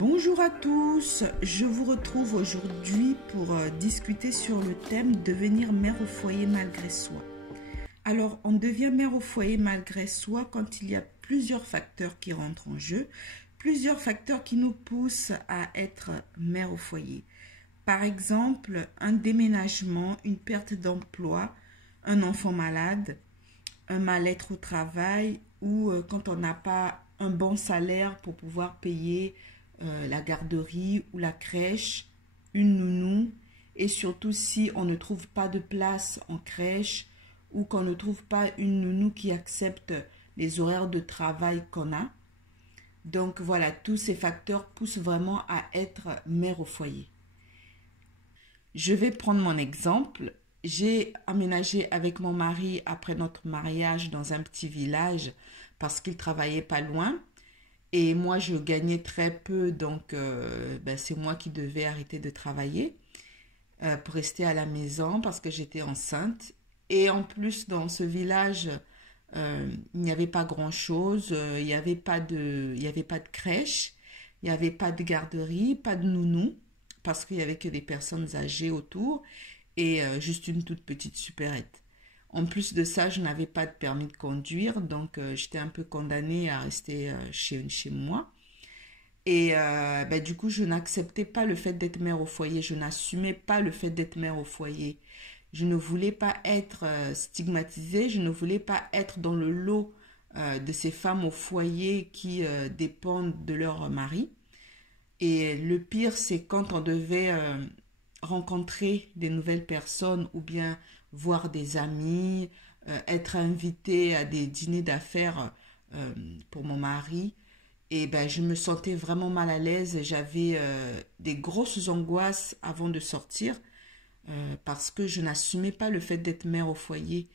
Bonjour à tous, je vous retrouve aujourd'hui pour discuter sur le thème devenir mère au foyer malgré soi. Alors, on devient mère au foyer malgré soi quand il y a plusieurs facteurs qui rentrent en jeu, plusieurs facteurs qui nous poussent à être mère au foyer. Par exemple, un déménagement, une perte d'emploi, un enfant malade, un mal-être au travail ou quand on n'a pas un bon salaire pour pouvoir payer la garderie ou la crèche, une nounou, et surtout si on ne trouve pas de place en crèche ou qu'on ne trouve pas une nounou qui accepte les horaires de travail qu'on a. Donc voilà, tous ces facteurs poussent vraiment à être mère au foyer. Je vais prendre mon exemple. J'ai aménagé avec mon mari après notre mariage dans un petit village parce qu'il travaillait pas loin. Et moi, je gagnais très peu, donc c'est moi qui devais arrêter de travailler pour rester à la maison parce que j'étais enceinte. Et en plus, dans ce village, il n'y avait pas grand-chose. Il n'y avait pas de crèche, il n'y avait pas de garderie, pas de nounou, parce qu'il n'y avait que des personnes âgées autour et juste une toute petite supérette. En plus de ça, je n'avais pas de permis de conduire, donc j'étais un peu condamnée à rester chez moi. Et du coup, je n'acceptais pas le fait d'être mère au foyer, je n'assumais pas le fait d'être mère au foyer. Je ne voulais pas être stigmatisée, je ne voulais pas être dans le lot de ces femmes au foyer qui dépendent de leur mari. Et le pire, c'est quand on devait rencontrer des nouvelles personnes ou bien voir des amis, être invité à des dîners d'affaires pour mon mari. Et je me sentais vraiment mal à l'aise. J'avais des grosses angoisses avant de sortir parce que je n'assumais pas le fait d'être mère au foyer.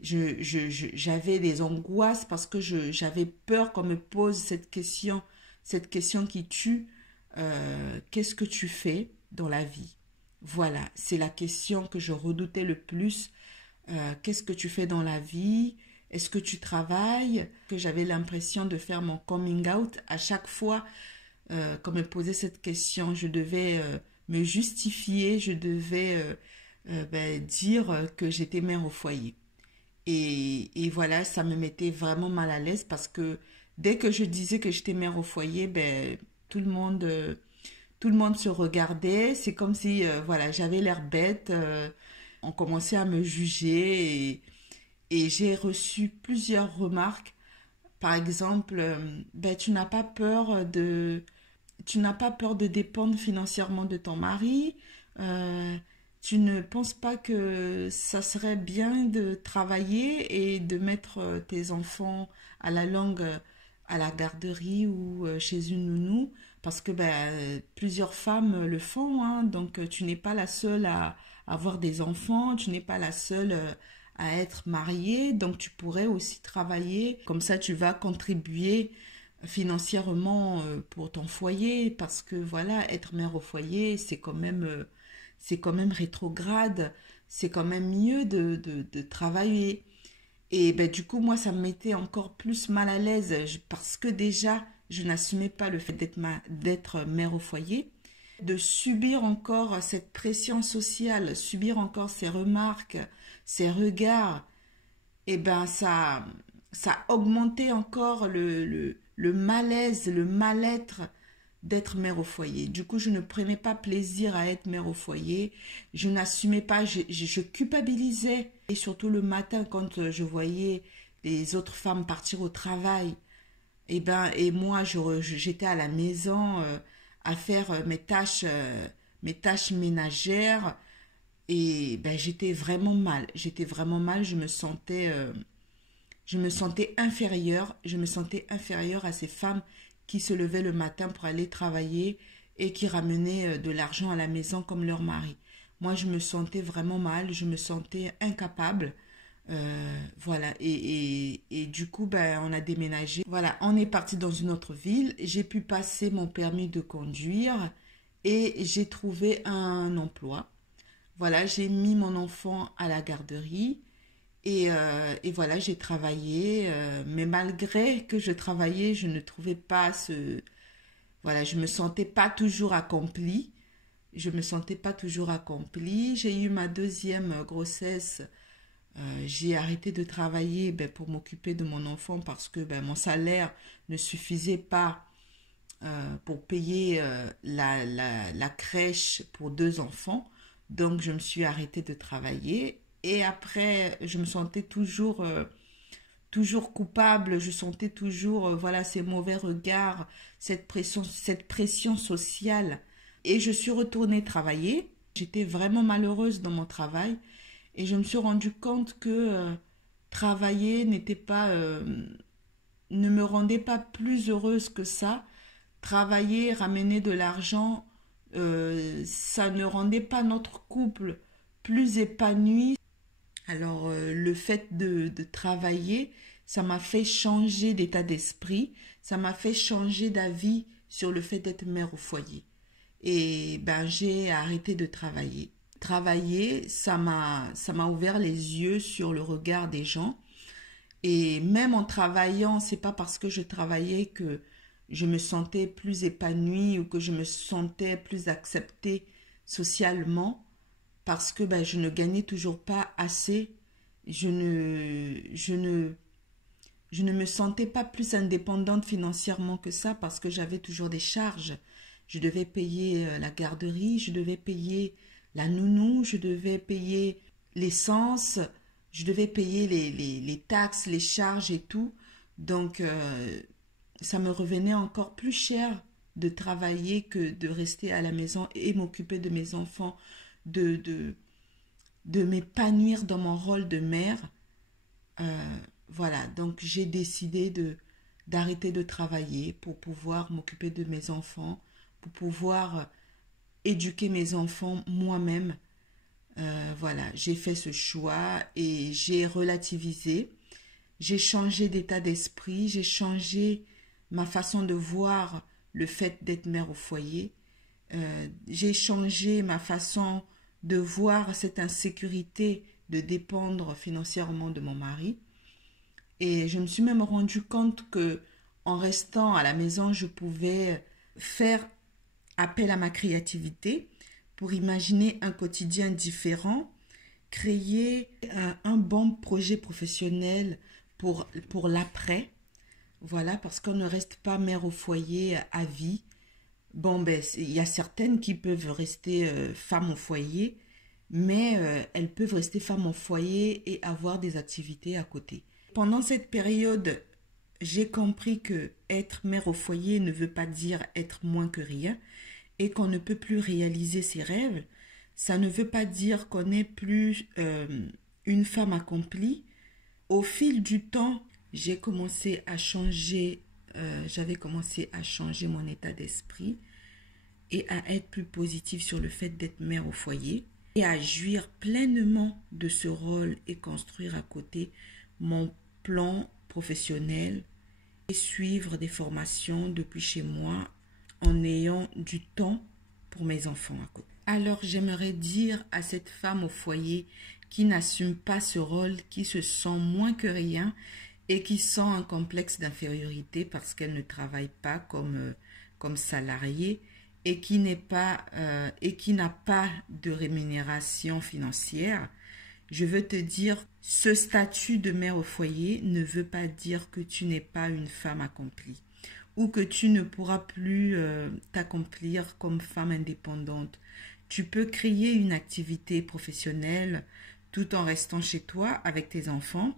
J'avais des angoisses parce que j'avais peur qu'on me pose cette question qui tue. Qu'est-ce que tu fais dans la vie? Voilà, c'est la question que je redoutais le plus. Qu'est-ce que tu fais dans la vie? Est-ce que tu travailles? Que j'avais l'impression de faire mon coming out. À chaque fois qu'on me posait cette question, je devais me justifier, je devais dire que j'étais mère au foyer. Et voilà, ça me mettait vraiment mal à l'aise parce que dès que je disais que j'étais mère au foyer, tout le monde se regardait. C'est comme si j'avais l'air bête. On commençait à me juger et j'ai reçu plusieurs remarques. Par exemple, tu n'as pas peur de dépendre financièrement de ton mari. Tu ne penses pas que ça serait bien de travailler et de mettre tes enfants à la longue à la garderie ou chez une nounou parce que plusieurs femmes le font, hein, donc tu n'es pas la seule à avoir des enfants, tu n'es pas la seule à être mariée, donc tu pourrais aussi travailler, comme ça tu vas contribuer financièrement pour ton foyer parce que voilà, être mère au foyer c'est quand même rétrograde, c'est quand même mieux de travailler. Et du coup, moi, ça me mettait encore plus mal à l'aise parce que déjà, je n'assumais pas le fait d'être mère au foyer, de subir encore cette pression sociale, subir encore ces remarques, ces regards. Et ça augmentait encore le malaise, le mal-être d'être mère au foyer. Du coup, je ne prenais pas plaisir à être mère au foyer. Je n'assumais pas, je culpabilisais. Et surtout le matin, quand je voyais les autres femmes partir au travail, et moi, j'étais à la maison à faire mes tâches ménagères. Et j'étais vraiment mal. Je me sentais inférieure. Je me sentais inférieure à ces femmes qui se levaient le matin pour aller travailler et qui ramenaient de l'argent à la maison comme leur mari. Moi, je me sentais vraiment mal, je me sentais incapable. Voilà, et du coup, on a déménagé. Voilà, on est parti dans une autre ville. J'ai pu passer mon permis de conduire et j'ai trouvé un emploi. Voilà, j'ai mis mon enfant à la garderie. Et voilà, j'ai travaillé, mais malgré que je travaillais, je ne trouvais pas voilà, je me sentais pas toujours accomplie. Je me sentais pas toujours accomplie. J'ai eu ma deuxième grossesse. J'ai arrêté de travailler pour m'occuper de mon enfant parce que mon salaire ne suffisait pas pour payer la crèche pour 2 enfants. Donc, je me suis arrêtée de travailler. Et après, je me sentais toujours coupable. Je sentais toujours, voilà, ces mauvais regards, cette pression sociale. Et je suis retournée travailler. J'étais vraiment malheureuse dans mon travail. Et je me suis rendu compte que travailler ne me rendait pas plus heureuse que ça. Travailler, ramener de l'argent, ça ne rendait pas notre couple plus épanoui. Alors, le fait de travailler, ça m'a fait changer d'état d'esprit, ça m'a fait changer d'avis sur le fait d'être mère au foyer. Et j'ai arrêté de travailler. Travailler, ça m'a ouvert les yeux sur le regard des gens. Et même en travaillant, c'est pas parce que je travaillais que je me sentais plus épanouie ou que je me sentais plus acceptée socialement, parce que je ne gagnais toujours pas assez. Je ne me sentais pas plus indépendante financièrement que ça parce que j'avais toujours des charges. Je devais payer la garderie, je devais payer la nounou, je devais payer l'essence, je devais payer les taxes, les charges et tout. Donc, ça me revenait encore plus cher de travailler que de rester à la maison et m'occuper de mes enfants, de m'épanouir dans mon rôle de mère. Voilà, donc j'ai décidé d'arrêter de travailler pour pouvoir m'occuper de mes enfants, pour pouvoir éduquer mes enfants moi-même. Voilà, j'ai fait ce choix et j'ai relativisé. J'ai changé d'état d'esprit, j'ai changé ma façon de voir le fait d'être mère au foyer. J'ai changé ma façon de voir cette insécurité de dépendre financièrement de mon mari. Et je me suis même rendu compte que en restant à la maison, je pouvais faire appel à ma créativité pour imaginer un quotidien différent, créer un bon projet professionnel pour l'après. Voilà, parce qu'on ne reste pas mère au foyer à vie. Bon, il y a certaines qui peuvent rester femmes au foyer, mais elles peuvent rester femmes au foyer et avoir des activités à côté. Pendant cette période, j'ai compris que être mère au foyer ne veut pas dire être moins que rien et qu'on ne peut plus réaliser ses rêves. Ça ne veut pas dire qu'on n'est plus une femme accomplie. Au fil du temps, j'avais commencé à changer mon état d'esprit et à être plus positive sur le fait d'être mère au foyer et à jouir pleinement de ce rôle et construire à côté mon plan professionnel et suivre des formations depuis chez moi en ayant du temps pour mes enfants à côté. Alors j'aimerais dire à cette femme au foyer qui n'assume pas ce rôle, qui se sent moins que rien et qui sent un complexe d'infériorité parce qu'elle ne travaille pas comme salariée et qui n'a pas de rémunération financière. Je veux te dire, ce statut de mère au foyer ne veut pas dire que tu n'es pas une femme accomplie ou que tu ne pourras plus t'accomplir comme femme indépendante. Tu peux créer une activité professionnelle tout en restant chez toi avec tes enfants.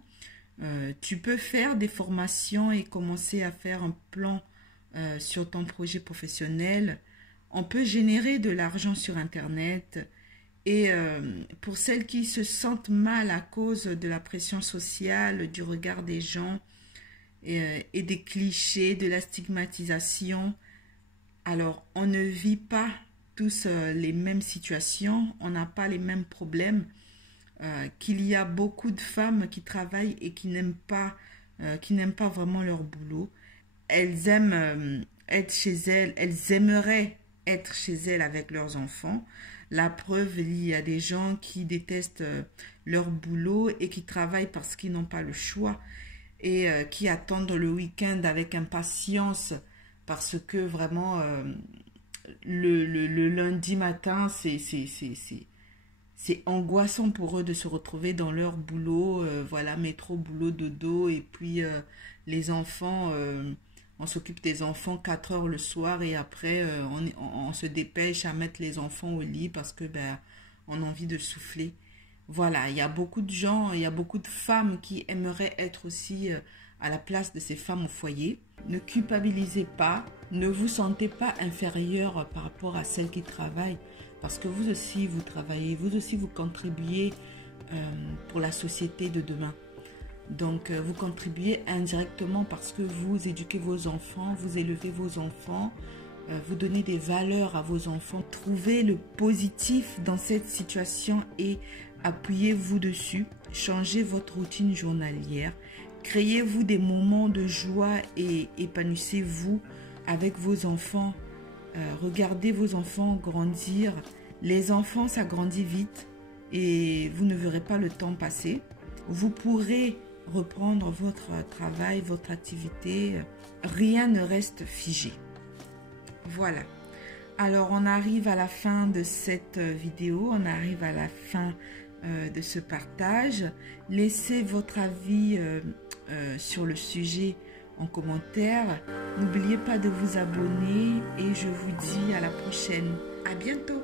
Tu peux faire des formations et commencer à faire un plan sur ton projet professionnel. On peut générer de l'argent sur Internet. Et pour celles qui se sentent mal à cause de la pression sociale, du regard des gens et des clichés, de la stigmatisation, alors on ne vit pas tous les mêmes situations, on n'a pas les mêmes problèmes, qu'il y a beaucoup de femmes qui travaillent et qui n'aiment pas vraiment leur boulot. Elles aiment être chez elles, elles aimeraient être chez elles avec leurs enfants. La preuve, il y a des gens qui détestent leur boulot et qui travaillent parce qu'ils n'ont pas le choix et qui attendent le week-end avec impatience parce que vraiment, le lundi matin, c'est angoissant pour eux de se retrouver dans leur boulot, voilà, métro, boulot, dodo, et puis les enfants, on s'occupe des enfants 4 heures le soir, et après on se dépêche à mettre les enfants au lit parce que ben, on a envie de souffler. Voilà, il y a beaucoup de gens, il y a beaucoup de femmes qui aimeraient être aussi à la place de ces femmes au foyer. Ne culpabilisez pas, ne vous sentez pas inférieur par rapport à celles qui travaillent, parce que vous aussi vous travaillez, vous aussi vous contribuez pour la société de demain. Donc vous contribuez indirectement parce que vous éduquez vos enfants, vous élevez vos enfants, vous donnez des valeurs à vos enfants. Trouvez le positif dans cette situation et appuyez-vous dessus. Changez votre routine journalière. Créez-vous des moments de joie et épanouissez-vous avec vos enfants. Regardez vos enfants grandir. Les enfants, ça grandit vite et vous ne verrez pas le temps passer. Vous pourrez reprendre votre travail, votre activité. Rien ne reste figé. Voilà. Alors, on arrive à la fin de cette vidéo. On arrive à la fin de ce partage. Laissez votre avis sur le sujet en commentaire. N'oubliez pas de vous abonner et je vous dis à la prochaine. À bientôt.